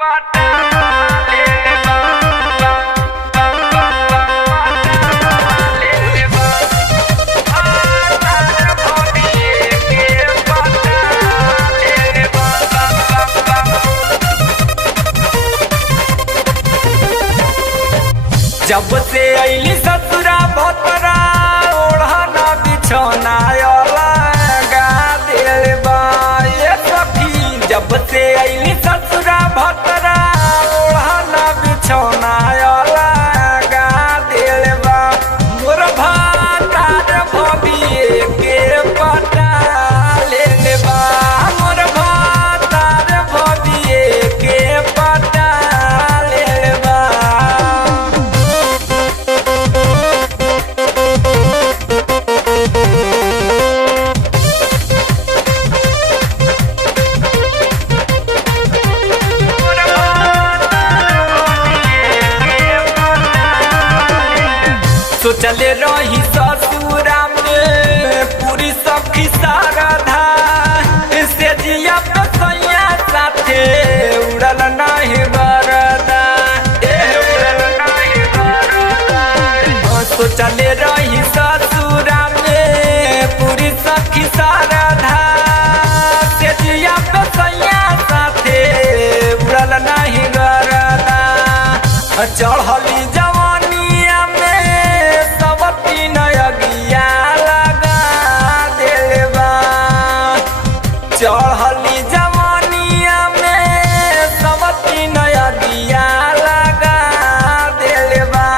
जब से अली ससुरा भतरा ओढ़ना बिछौना लगा दिल बा ये सखी। जब से अली ससुरा भतरा ओढ़ना बिछौना लगा दिल बा। मोर भातार भबिए के पटा ले बा। मोर भातार भबिए के पटा ले बा। तो चले रही ससुरा में पूरी सखी सारधा से जिया पे सैया साथे उड़ल नहीं बरदा उड़ल नहीं बरदा। तो चले रही ससुरा में पूरी सखी सारधा से जिया पे सैया साथे उड़ल नहीं बरदा। चढ़ली जवानिया में सब तीन अगिया लगा दिल बा। चढ़ली जवानिया में सब तीन अगिया लगा दिल बा।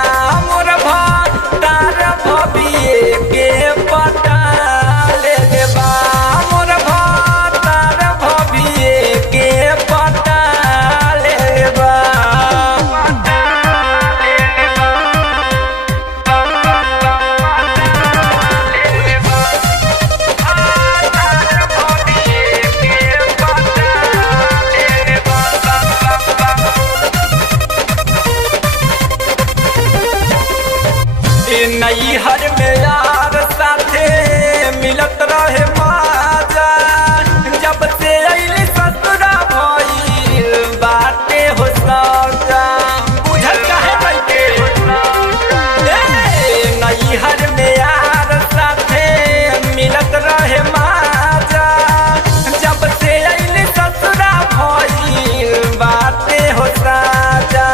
मोर भातार भबिए के पटा ले बा। मोर भातार भबिए के पटा ले बा। नैहर में यार साथे मिलत रहे माजा। जब से अइली ससुरा भइल बाटे हो सजा। बुझल काहे बैठे नैहर में यार साथे मिलत रहे माजा। जब से अइली ससुरा भइल बाटे हो सजा।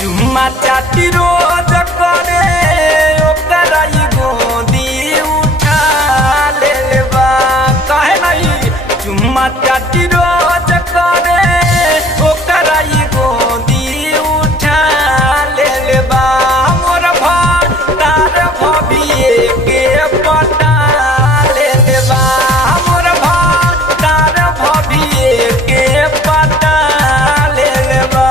चुम्मा चाटी रोज करे चाटी रोज करे ओकरा गोदी उठा ले बा। मोर भातार भबिए के पटा ले बा। मोर भातार भबिए के पटा ले बा।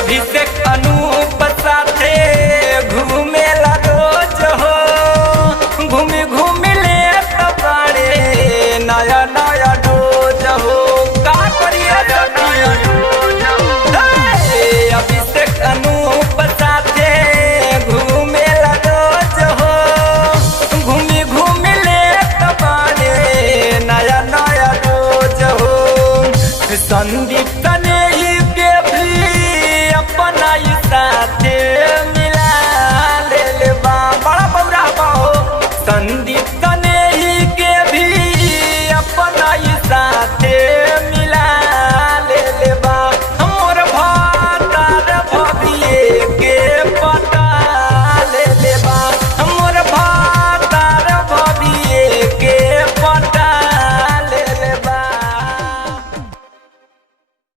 अभिषेक अनूप साथे घूमे ला रोज हो। घूमी घूमी ले बाड़े नया नया डोज हो। का करिए अभिषेक अनूप साथे घूमे ला रोज हो। घूमी घूमी ले बाड़े नया नया डोज हो। संदीप तने ही के भी अपना साथे मिला ले बा। बड़ा बौरा बा संदीप